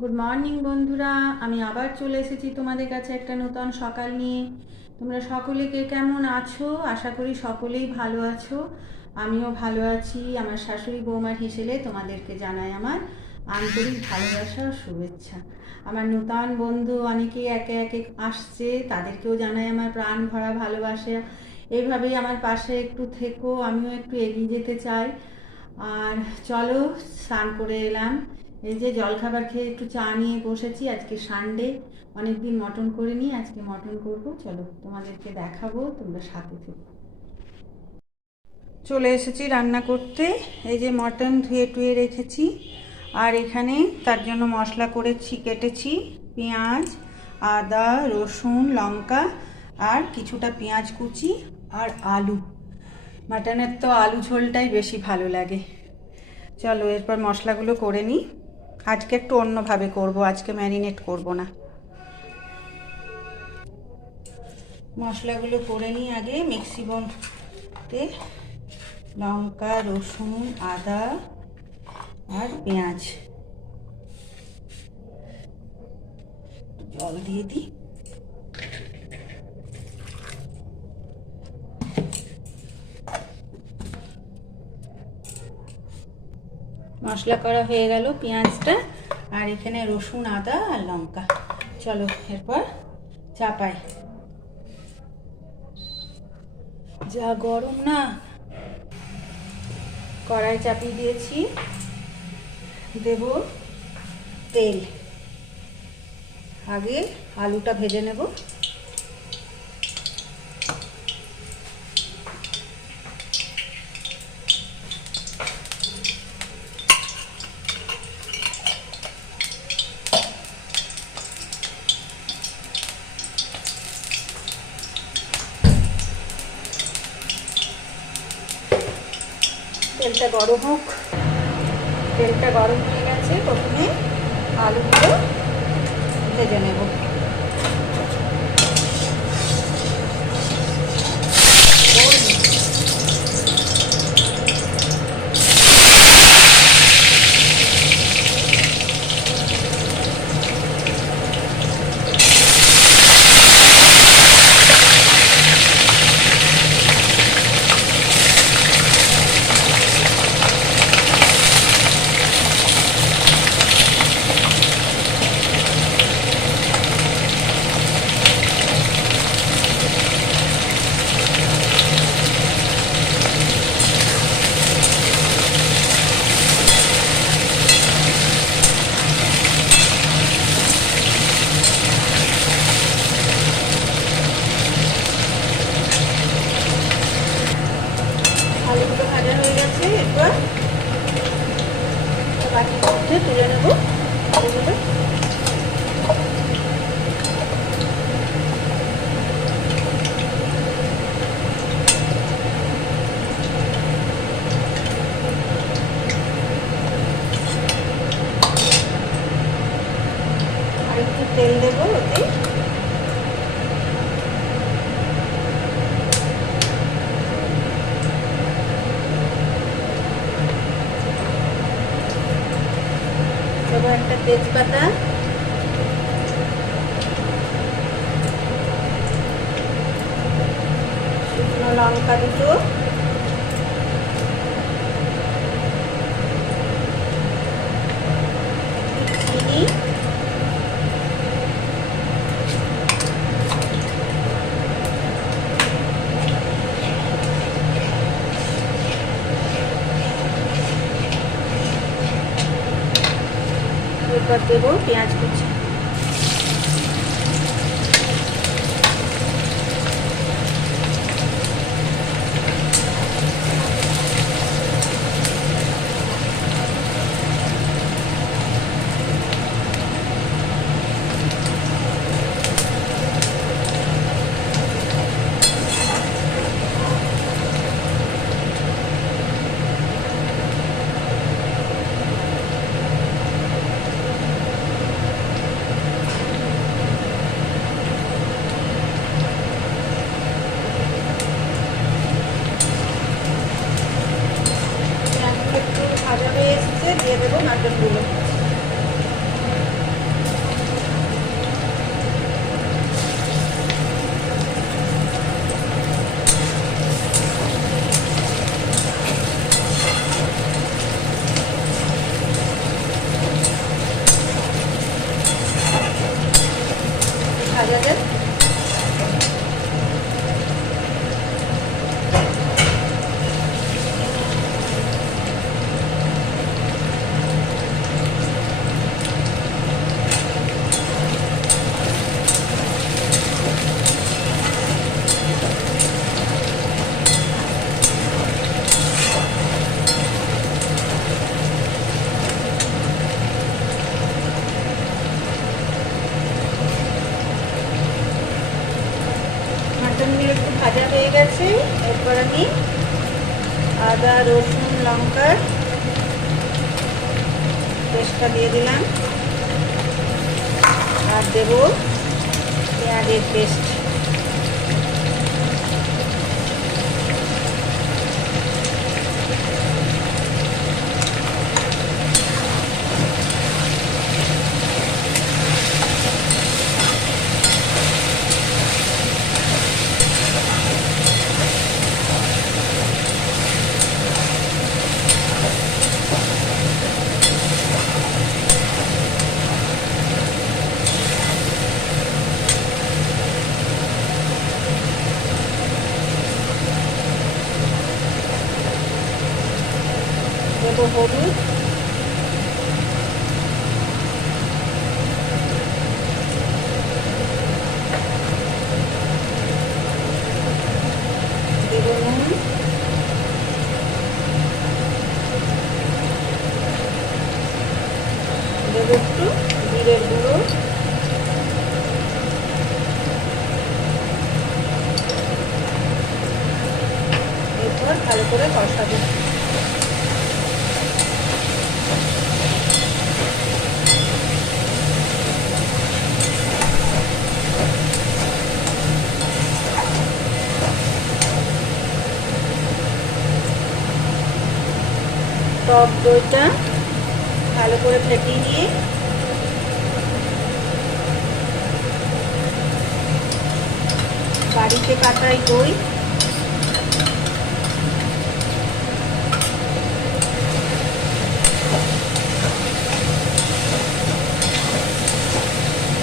Good morning বন্ধুরা। আমি আবার চলে এসেছি তোমাদের কাছে একটা নতুন সকাল নিয়ে। তোমরা সকলে কে কেমন আছো? আশা করি সকলেই ভালো আছো। আমিও ভালো আছি। আমার শাশুড়ি বৌমার হিসেবে তোমাদেরকে জানাই আমার আন্তরিক ভালোবাসা ও শুভেচ্ছা। আমার নূতন বন্ধু অনেকেই একে একে আসছে। তাদেরকেও জানাই আমার প্রাণ ভরা ভালোবাসা। এইভাবেই আমার পাশে একটু থেকো, আমিও একটু এগিয়ে যেতে চাই। আর চলো, স্নান করে এলাম। এই যে জলখাবার খেয়ে একটু চা নিয়ে বসেছি, আজকে সানডে অনেকদিন মটন করে নিই আজকে মটন করব। চলো, তোমাদেরকে দেখাবো, তোমরা সাথে থেকো। চলে এসেছি রান্না করতে। এই যে মটন ধুয়ে টুয়ে রেখেছি। আর এখানে তার জন্য মশলা করেছি, কেটেছি পেঁয়াজ, আদা, রসুন, লঙ্কা আর কিছুটা পেঁয়াজ কুচি। আর আলু। মাটনের তো আলু ঝোলটাই বেশি ভালো লাগে। চলো, এরপর মশলাগুলো করে নিই। আজকে একটু অন্যভাবে করব, আজকে ম্যারিনেট করব না। মশলাগুলো করে নিই আগে মিক্সি বনতে লঙ্কা, রসুন, আদা আর পেঁয়াজ। জল দিয়ে দিই। মশলা করা হয়ে গেল, পেঁয়াজটা, আর এখানে রসুন, আদা আর লঙ্কা। চলো, এরপর চাপাই। যা গরম না, কড়াই চাপিয়ে দিয়েছি। দেব তেল। আগে আলুটা ভেজে নেব। তেলটা গরম হোক। তেলটা গরম হয়ে গেছে প্রথমে আলুগুলো ভেজে নেব আলুগুলো ভাজা হয়ে গেছে এরপর বাকি মধ্যে তুলে নেব আলুগুলো আর একটু তেল দেবো ওতে দেবো একটা তেজপাতা শুকনো লঙ্কা দুটো চিনি এরপর দেবো পেঁয়াজ কুচি মাটনগুলো ভাজা যায় মাটনগুলো একটু ভাজা হয়ে গেছে, এরপর আমি আদা, রসুন, লঙ্কার পেস্টটা দিয়ে দিলাম। আর দেবো পেঁয়াজের পেস্ট দেব হলুদ দেব নুন দেব একটু জিরের গুঁড়ো এরপর ভালো করে কষাবো টক দইটা ভালো করে ফেটিয়ে নিয়ে বাড়িতে কাটাই দই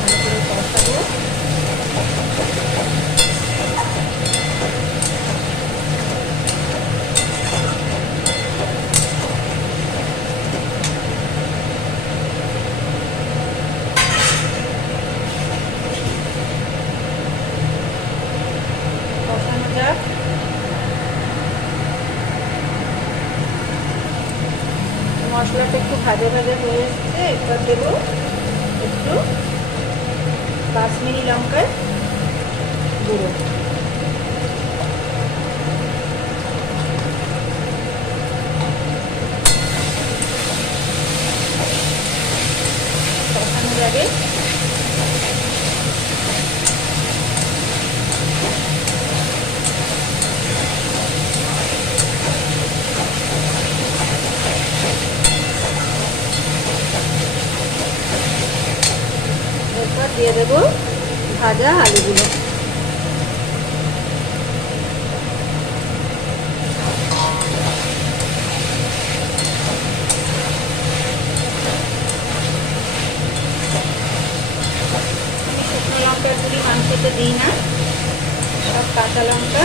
ভালো করে কষাবো কষানো যাক মশলাটা একটু ভাজে ভাজে হয়ে এসছে এবার দেবো একটু কাশ্মীরি লঙ্কার গুঁড়ো। কষানো যাবে এরপর দিয়ে দেবো ভাজা আলুগুলো। গুঁড়ি মাংসতে দিই না সব কাঁচা লঙ্কা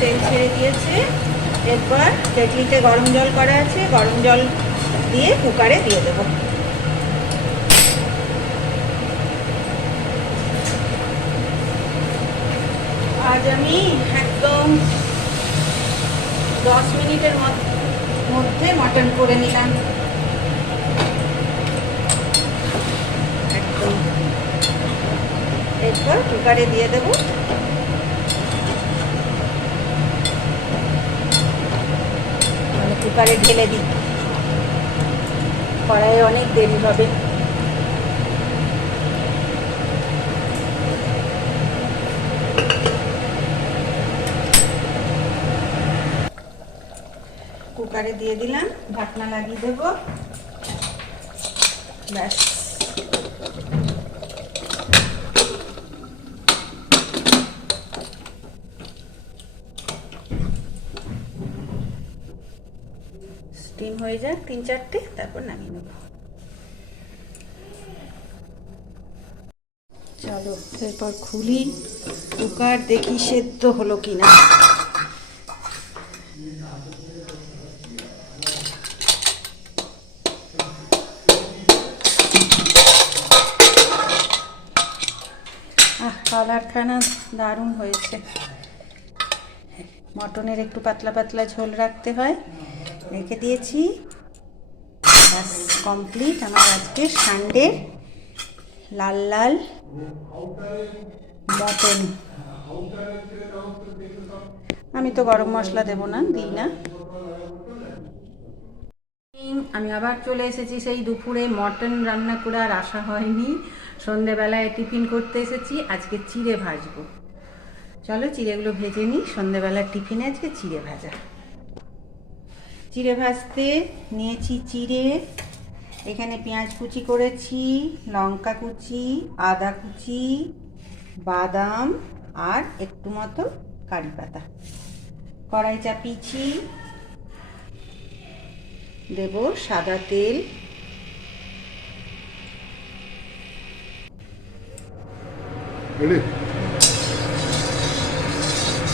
তেল ছেড়ে দিয়েছে। এরপর কেটলিতে গরম জল করা আছে, গরম জল দিয়ে কুকারে দিয়ে দেবো। আজ আমি একদম দশ মিনিটের মধ্যে মটন করে নিলাম। একদম। এরপর কুকারে দিয়ে দেবো। কুকারে ঢেলে দিই। কড়াইয়ে অনেক দেরি হবে। কুকারে দিয়ে দিলাম ঢাকনা লাগিয়ে দেবো। ব্যাস। স্টিম হয়ে যাক, তিন চারটে, তারপর নামিয়ে নেব। চলো, এরপর খুলি, কুকার, দেখি সেদ্ধ হলো কিনা। আহ, কালারখানা দারুণ হয়েছে। মটনের একটু পাতলা পাতলা ঝোল রাখতে হয়। রেখে দিয়েছি। ব্যাস কমপ্লিট আমার আজকে সানডে লাল লাল। মটন আমি তো গরম মশলা দেবো না, দিই না। আমি আবার চলে এসেছি সেই দুপুরে মটন রান্না করে আর আসা হয়নি। সন্ধেবেলায় টিফিন করতে এসেছি, আজকে চিড়ে ভাজবো। চলো চিড়েগুলো ভেজে নিই, সন্ধেবেলার টিফিনে আজকে চিড়ে ভাজা। চিড়ে ভাজতে নিয়েছি চিড়ে। এখানে পেঁয়াজ কুচি করেছি লঙ্কা কুচি আদা কুচি বাদাম আর একটু মতো কারি পাতা। কড়াই চাপিয়েছি। দেব সাদা তেল।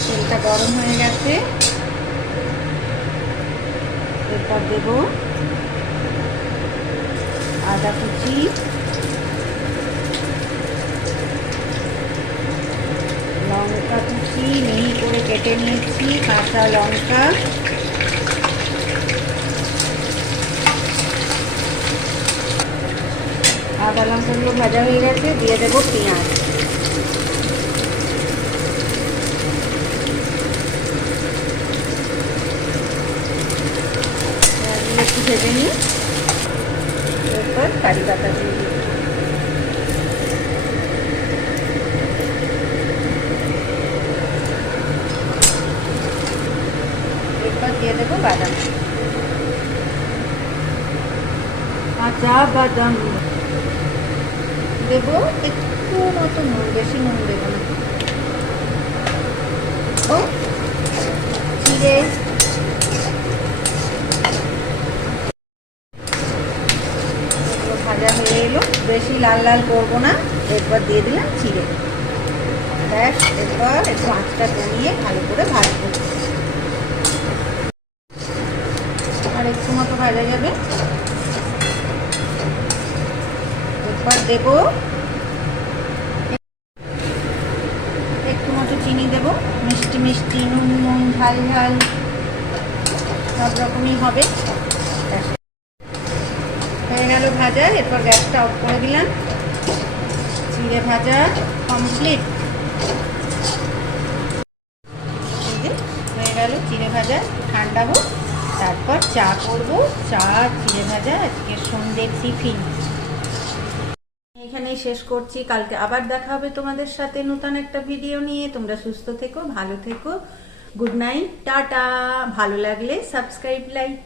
তেলটা গরম হয়ে গেছে। এরপর দেব। আদা কুচি। লঙ্কা কুচি মিহি করে কেটে নিয়েছি, কাঁচা লঙ্কা। আদা লঙ্কাগুলো ভাজা হয়ে গেছে, দিয়ে দেবো পেঁয়াজ পেঁয়াজগুলো একটু ভেজে নিই এরপর কারি পাতা দিয়ে দিই এরপর দিয়ে দেবো বাদাম। কাঁচা বাদাম। দেবো একটু মতো নুন বেশি নুন দেবো না। ও এগুলো ভাজা হয়ে এলো। বেশি লাল লাল করব না এরপর দিয়ে দিলাম চিড়ে ব্যাস এরপর একটু আঁচটা কমিয়ে ভালো করে ভাজবো আর একটু মতো ভাজা যাবে। এরপর দেব একটু মতো চিনি দেব। মিষ্টি মিষ্টি, নুন নুন, ঝাল ঝাল, সব রকমই হবে। হয়ে গেল ভাজা, এরপর গ্যাসটা অফ করে দিলাম। চিড়ে ভাজা কমপ্লিট হয়ে গেল চিড়ে ভাজা ঠান্ডা হোক। তারপর চা করব। চা, চিড়ে ভাজা আজকে সন্ধ্যের টিফিন। এখানেই শেষ করছি। কালকে আবার দেখা হবে তোমাদের সাথে নতুন একটা ভিডিও নিয়ে। তোমরা সুস্থ থেকো, ভালো থেকো। Good night, tata. ভালো লাগলে সাবস্ক্রাইব, লাইক।